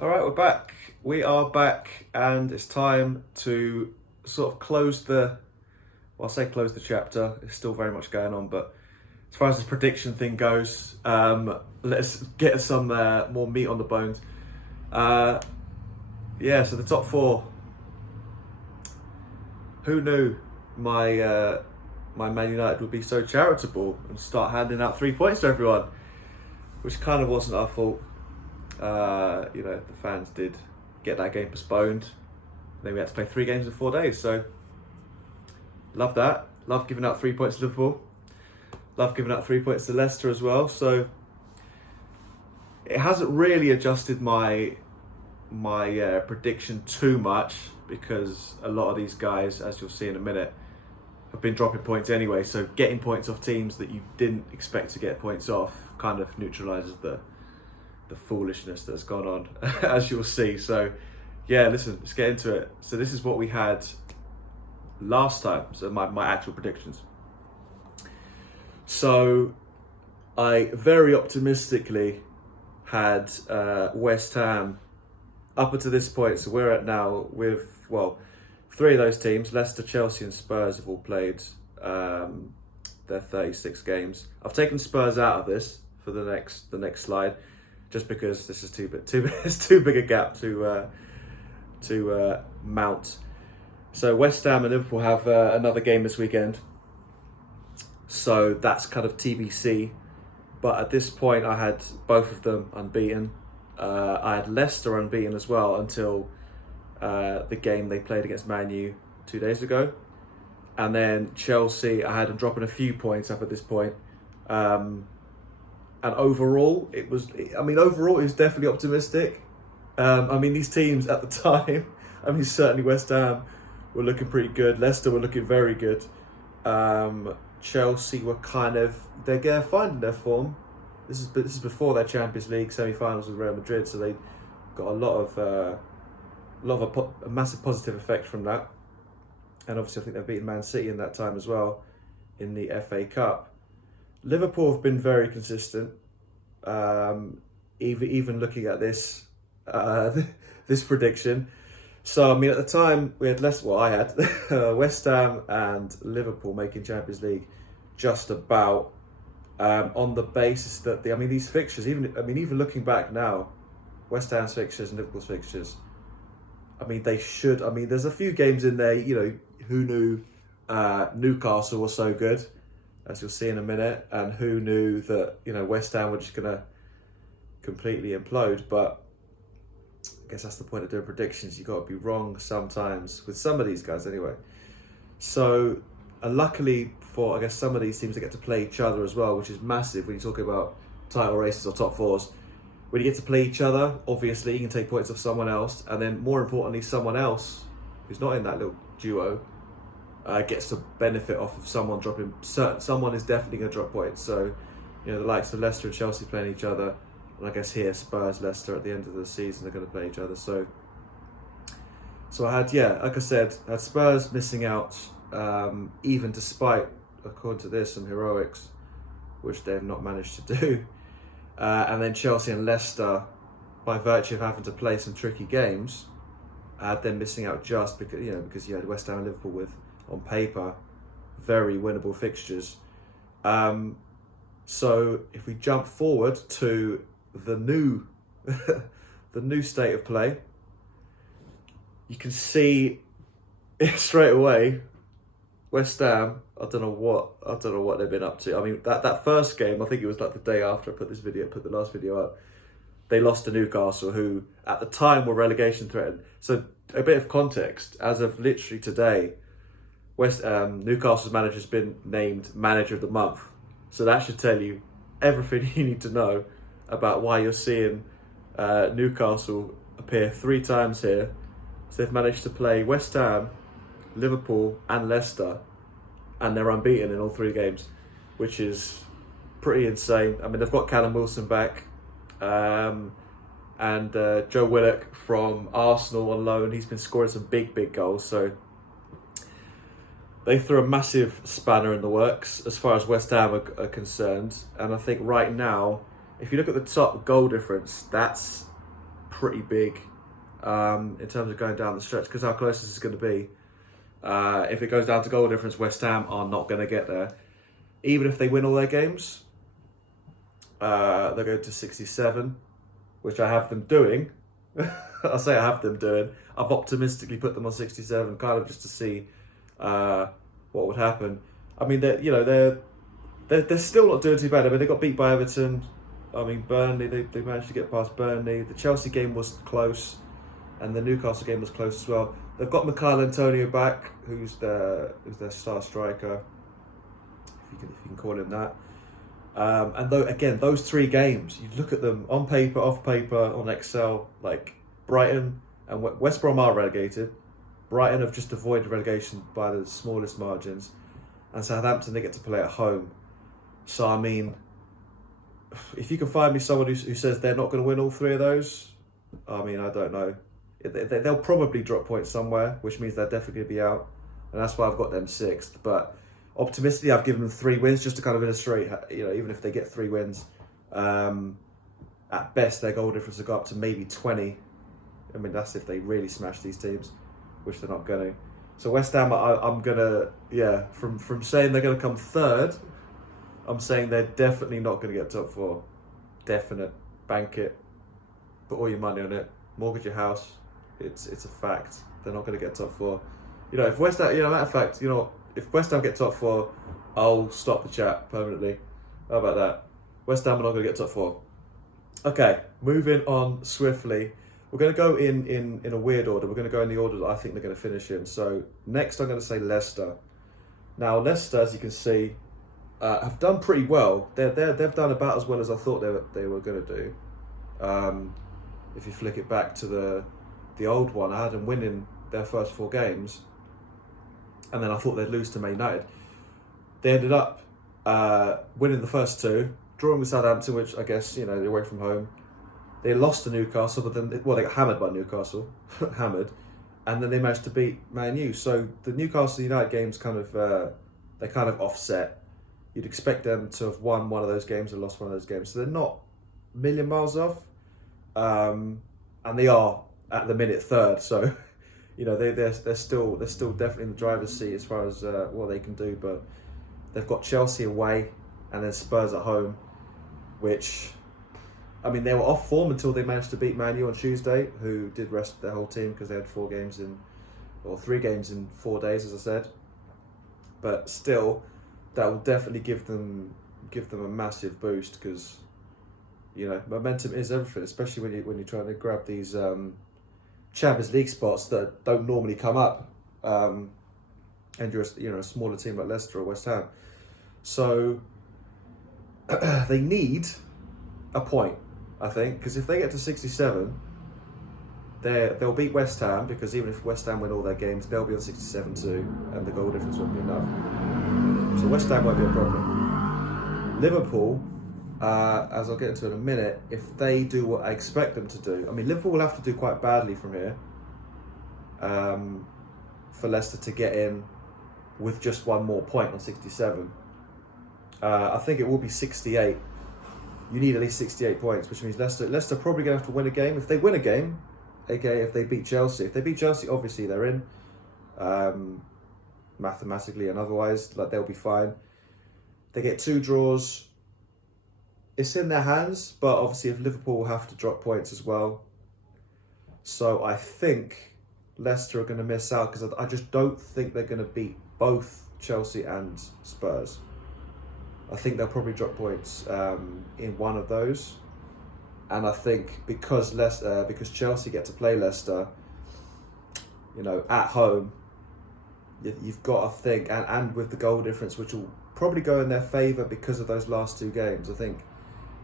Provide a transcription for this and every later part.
All right, we're back. We are back, and it's time to sort of well, I say close the chapter. It's still very much going on, but as far as this prediction thing goes, let's get some more meat on the bones. Uh, so the top four. Who knew my Man United would be so charitable and start handing out 3 points to everyone, which kind of wasn't our fault. The fans did get that game postponed. Then we had to play 3 games in 4 days. So, love that. Love giving out 3 points to Liverpool. Love giving out 3 points to Leicester as well. So, it hasn't really adjusted my prediction too much because a lot of these guys, as you'll see in a minute, have been dropping points anyway. So, getting points off teams that you didn't expect to get points off kind of neutralises the foolishness that's gone on, as you'll see. So, listen, let's get into it. So this is what we had last time. So my actual predictions. So I very optimistically had West Ham up until this point. So we're at now with, 3 of those teams, Leicester, Chelsea and Spurs have all played their 36 games. I've taken Spurs out of this for the next slide, just because this is it's too big a gap to mount. So West Ham and Liverpool have another game this weekend. So that's kind of TBC. But at this point, I had both of them unbeaten. I had Leicester unbeaten as well until the game they played against Man U 2 days ago. And then Chelsea, I had them dropping a few points up at this point. And overall, it was definitely optimistic. These teams at the time, certainly West Ham were looking pretty good. Leicester were looking very good. Chelsea were they're finding their form. This is before their Champions League semi-finals with Real Madrid, so they got a massive positive effect from that. And obviously, I think they've beaten Man City in that time as well in the FA Cup. Liverpool have been very consistent. Even looking at this this prediction. So at the time we had I had West Ham and Liverpool making Champions League just about on the basis that these fixtures, even looking back now, West Ham's fixtures and Liverpool's fixtures, they should. There's a few games in there. Who knew Newcastle was so good, as you'll see in a minute, and who knew that West Ham were just gonna completely implode. But I guess that's the point of doing predictions. You got to be wrong sometimes with some of these guys, anyway. So, luckily for some of these teams, they get to play each other as well, which is massive when you talk about title races or top fours. When you get to play each other, obviously you can take points off someone else, and then more importantly, someone else who's not in that little duo gets to benefit off of someone dropping. Someone is definitely going to drop points. So, the likes of Leicester and Chelsea playing each other, and I guess here Spurs, Leicester at the end of the season are going to play each other. So I had, like I said, I had Spurs missing out, even despite, according to this, some heroics, which they've not managed to do. And then Chelsea and Leicester, by virtue of having to play some tricky games, I had them missing out just because you had West Ham and Liverpool with, on paper, very winnable fixtures. So if we jump forward to the new the new state of play, you can see straight away West Ham, I don't know what they've been up to. That first game, I think it was like the day after I put the last video up, they lost to Newcastle, who at the time were relegation threatened. So a bit of context, as of literally today, Newcastle's manager has been named Manager of the Month. So that should tell you everything you need to know about why you're seeing Newcastle appear 3 times here. So they've managed to play West Ham, Liverpool and Leicester, and they're unbeaten in all 3 games, which is pretty insane. They've got Callum Wilson back, and Joe Willock from Arsenal on loan. He's been scoring some big goals, so they threw a massive spanner in the works as far as West Ham are concerned. And I think right now, if you look at the top goal difference, that's pretty big in terms of going down the stretch, because how close this is going to be. If it goes down to goal difference, West Ham are not going to get there. Even if they win all their games, they'll go to 67, which I have them doing. I'll say I have them doing. I've optimistically put them on 67, kind of just to see what would happen. I mean, they're still not doing too bad. I mean, they got beat by Everton. I mean, Burnley, they managed to get past Burnley. The Chelsea game was close, and the Newcastle game was close as well. They've got Michail Antonio back, who's their star striker, if you can call him that. And those 3 games, you look at them on paper, off paper, on Excel, like Brighton and West Brom are relegated. Brighton have just avoided relegation by the smallest margins, and Southampton, they get to play at home. So I mean, if you can find me someone who says they're not going to win all 3 of those, I mean, I don't know. They'll probably drop points somewhere, which means they're definitely going to be out, and that's why I've got them 6th. But optimistically, I've given them 3 wins just to kind of illustrate, even if they get 3 wins, at best their goal difference will go up to maybe 20. I mean, that's if they really smash these teams, which they're not going to. So West Ham, I'm gonna, from saying they're gonna come 3rd, I'm saying they're definitely not going to get top 4. Definite. Bank it. Put all your money on it. Mortgage your house. It's a fact. They're not going to get top 4. If West Ham, matter of fact, if West Ham get top 4, I'll stop the chat permanently. How about that? West Ham are not going to get top 4. Okay, moving on swiftly. We're going to go in a weird order. We're going to go in the order that I think they're going to finish in. So next I'm going to say Leicester. Now Leicester, as you can see, have done pretty well. They've done about as well as I thought they were going to do. If you flick it back to the old one, I had them winning their first 4 games, and then I thought they'd lose to Man United. They ended up winning the first 2, drawing with Southampton, which I guess they're away from home. They lost to Newcastle, but then they got hammered by Newcastle, hammered, and then they managed to beat Man U. So the Newcastle United games kind of offset. You'd expect them to have won one of those games and lost one of those games. So they're not a million miles off. And they are at the minute 3rd. So, they're still definitely in the driver's seat as far as what they can do. But they've got Chelsea away and then Spurs at home, which, I mean, they were off form until they managed to beat Man U on Tuesday, who did rest their whole team because they had 3 games in 4 days, as I said. But still, that will definitely give them a massive boost, because momentum is everything, especially when you're trying to grab these Champions League spots that don't normally come up, and you're a smaller team like Leicester or West Ham. So they need a point, I think, because if they get to 67, they'll beat West Ham, because even if West Ham win all their games, they'll be on 67 too, and the goal difference won't be enough. So West Ham won't be a problem. Liverpool, as I'll get into in a minute, if they do what I expect them to do, I mean, Liverpool will have to do quite badly from here for Leicester to get in with just 1 more point on 67. I think it will be 68. You need at least 68 points, which means Leicester probably going to have to win a game. If they win a game, aka if they beat Chelsea. If they beat Chelsea, obviously they're in, mathematically and otherwise, they'll be fine. They get 2 draws. It's in their hands, but obviously if Liverpool will have to drop points as well. So I think Leicester are going to miss out, because I just don't think they're going to beat both Chelsea and Spurs. I think they'll probably drop points in one of those. And I think because Chelsea get to play Leicester, at home, you've got to think, and with the goal difference, which will probably go in their favour because of those last 2 games. I think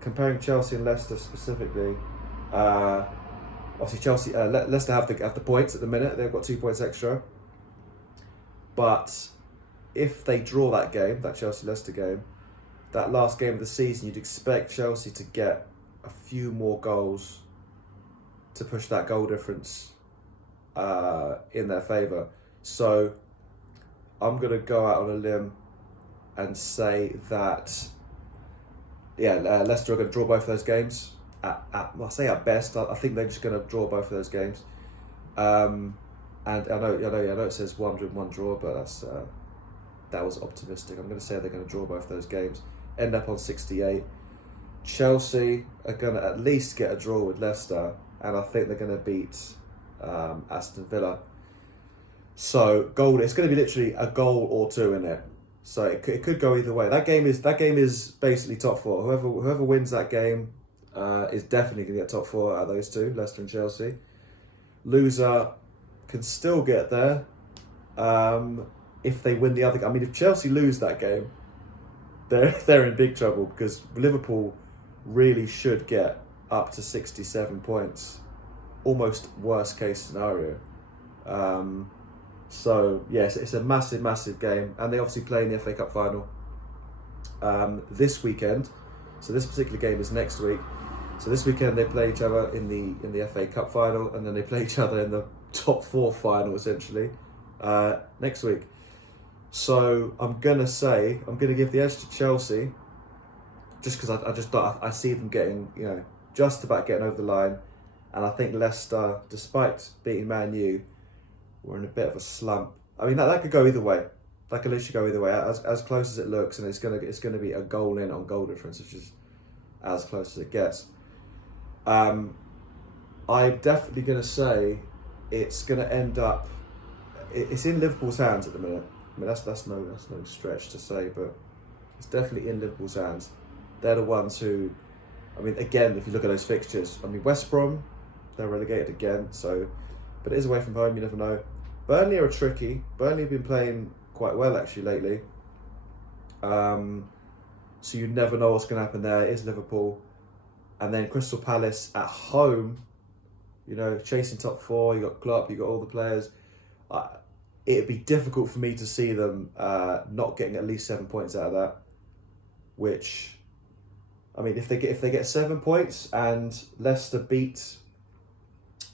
comparing Chelsea and Leicester specifically, obviously Leicester have the points at the minute. They've got 2 points extra. But if they draw that game, that Chelsea-Leicester game, that last game of the season, you'd expect Chelsea to get a few more goals to push that goal difference in their favour. So I'm going to go out on a limb and say that Leicester are going to draw both of those games, I say at best. I think they're just going to draw both of those games. And I know it says 1-1 draw, but that was optimistic. I'm going to say they're going to draw both of those games, end up on 68. Chelsea are going to at least get a draw with Leicester, and I think they're going to beat Aston Villa. So it's going to be literally a goal or two in it. So it could go either way. That game is basically top four. Whoever wins that game is definitely going to get top four out of those two, Leicester and Chelsea. Loser can still get there if they win the other. I mean, if Chelsea lose that game, they're in big trouble, because Liverpool really should get up to 67 points, almost worst case scenario. So yes, it's a massive game, and they obviously play in the FA Cup final this weekend. So this particular game is next week. So this weekend they play each other in the FA Cup final, and then they play each other in the top four final essentially next week. So I'm gonna give the edge to Chelsea, just because I see them getting, just about getting over the line, and I think Leicester, despite beating Man U, we're in a bit of a slump. I mean, that could go either way. That could literally go either way. As close as it looks, and it's gonna be a goal in on goal difference, which is as close as it gets. I'm definitely gonna say it's gonna end up. It's in Liverpool's hands at the minute. I mean, that's no stretch to say, but it's definitely in Liverpool's hands. They're the ones who, I mean, again, if you look at those fixtures, I mean, West Brom, they're relegated again. So, but it is away from home. You never know. Burnley are tricky. Burnley have been playing quite well actually lately. So you never know what's going to happen there. It is Liverpool, and then Crystal Palace at home. Chasing top four. You got Klopp. You got all the players. It'd be difficult for me to see them not getting at least 7 points out of that. Which, I mean, if they get 7 points and Leicester beat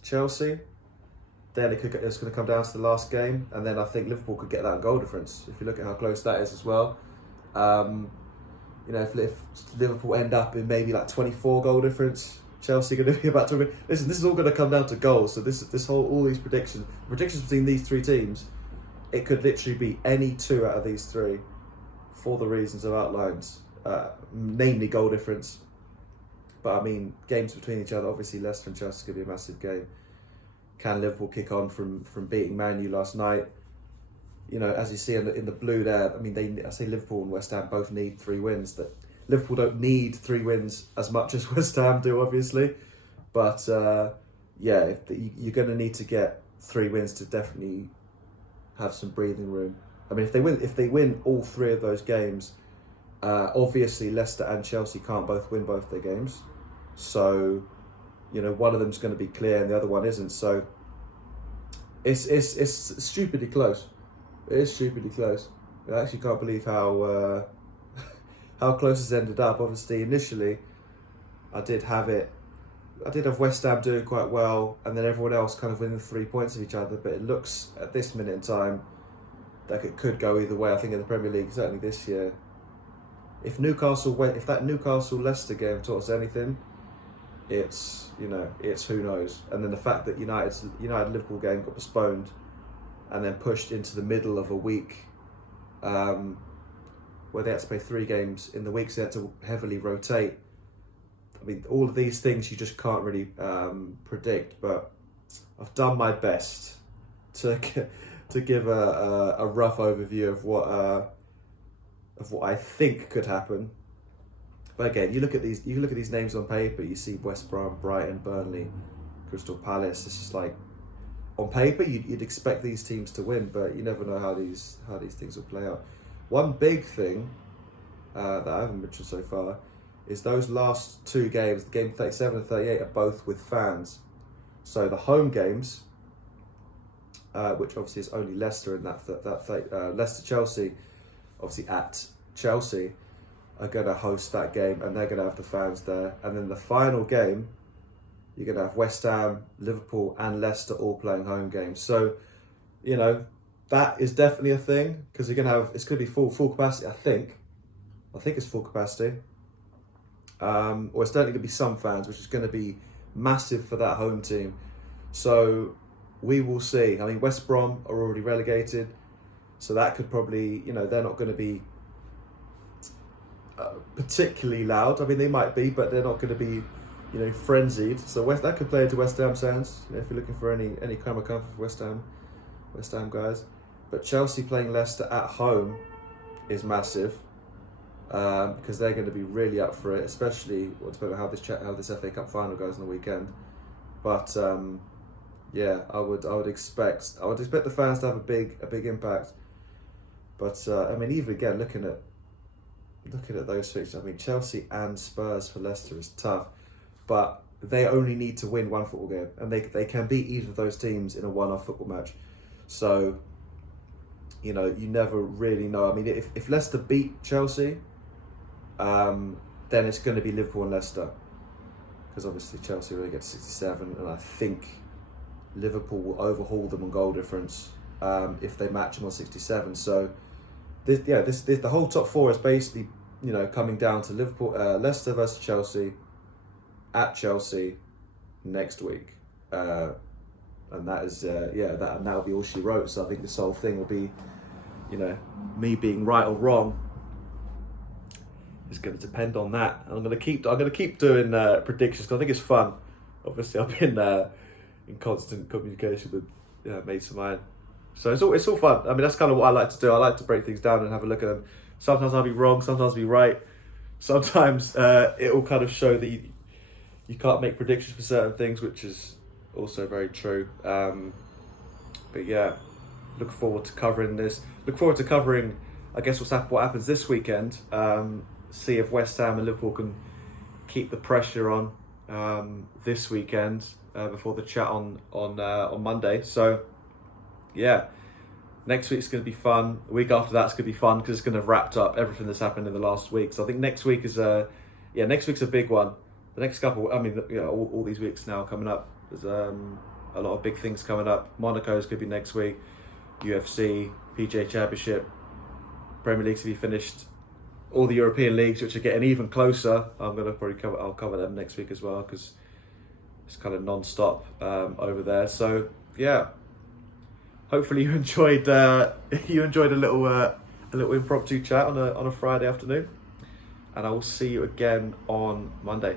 Chelsea, then it's going to come down to the last game, and then I think Liverpool could get that goal difference. If you look at how close that is as well, if Liverpool end up in maybe like 24 goal difference, Chelsea going to be about to win. Listen, this is all going to come down to goals. So all these predictions between these three teams, it could literally be any two out of these three, for the reasons I've outlined, namely goal difference. But I mean, games between each other, obviously Leicester and Chelsea could be a massive game. Can Liverpool kick on from beating Man U last night? As you see in the blue there, I mean, I say Liverpool and West Ham both need 3 wins. That Liverpool don't need 3 wins as much as West Ham do, obviously. But you're going to need to get 3 wins to definitely have some breathing room. I mean, if they win all 3 of those games, obviously Leicester and Chelsea can't both win both their games. So, one of them's going to be clear and the other one isn't. So it's stupidly close. It is stupidly close. I actually can't believe how close it's ended up. Obviously, initially, I did have West Ham doing quite well, and then everyone else kind of within 3 points of each other. But it looks at this minute in time that it could go either way. I think in the Premier League, certainly this year, if that Newcastle Leicester game taught us anything, it's who knows. And then the fact that United Liverpool game got postponed and then pushed into the middle of a week, where they had to play 3 games in the week, so they had to heavily rotate. I mean, all of these things you just can't really predict, but I've done my best to give a rough overview of what I think could happen. But again, you look at these names on paper. You see West Brom, Brighton, Burnley, Crystal Palace. It's just like, on paper you'd expect these teams to win, but you never know how these things will play out. One big thing that I haven't mentioned so far is those last 2 games, the game 37 and 38, are both with fans. So the home games, which obviously is only Leicester in that Leicester Chelsea, obviously at Chelsea, are going to host that game, and they're going to have the fans there. And then the final game, you're going to have West Ham, Liverpool, and Leicester all playing home games. So, that is definitely a thing, because it's going to be full capacity. I think it's full capacity. or it's certainly going to be some fans, which is going to be massive for that home team. So we will see. I mean, West Brom are already relegated, so that could probably, they're not going to be particularly loud. I mean, they might be, but they're not going to be, frenzied. So that could play into West Ham's hands, if you're looking for any kind of comfort for West Ham guys. But Chelsea playing Leicester at home is massive, because they're going to be really up for it, especially depending on how this FA Cup final goes on the weekend. But I would expect the fans to have a big impact. But I mean, even again, looking at those fixtures, I mean, Chelsea and Spurs for Leicester is tough, but they only need to win one football game, and they can beat either of those teams in a one-off football match. So, you never really know. I mean, if Leicester beat Chelsea, then it's going to be Liverpool and Leicester, because obviously Chelsea really get 67, and I think Liverpool will overhaul them on goal difference if they match them on 67. So, the whole top four is basically, coming down to Leicester versus Chelsea at Chelsea next week, and that is that'll be all she wrote. So I think this whole thing will be, me being right or wrong is going to depend on that. And I'm going to keep doing predictions, because I think it's fun. Obviously, I've been in constant communication with mates of mine. So it's all fun. I mean, that's kind of what I like to do. I like to break things down and have a look at them. Sometimes I'll be wrong, sometimes I'll be right. Sometimes it will kind of show that you can't make predictions for certain things, which is also very true. But yeah, look forward to covering this. Look forward to covering, I guess, what happens this weekend. See if West Ham and Liverpool can keep the pressure on this weekend before the chat on Monday. So yeah, next week's going to be fun. The week after that's going to be fun, because it's going to have wrapped up everything that's happened in the last week. So I think next week's a big one. The next couple, I mean, all these weeks now coming up, there's a lot of big things coming up. Monaco's going to be next week. UFC, PGA Championship, Premier League's to be finished. All the European leagues, which are getting even closer, I'll cover them next week as well, because it's kind of non-stop over there. So yeah, hopefully you enjoyed a little impromptu chat on a Friday afternoon, and I will see you again on Monday.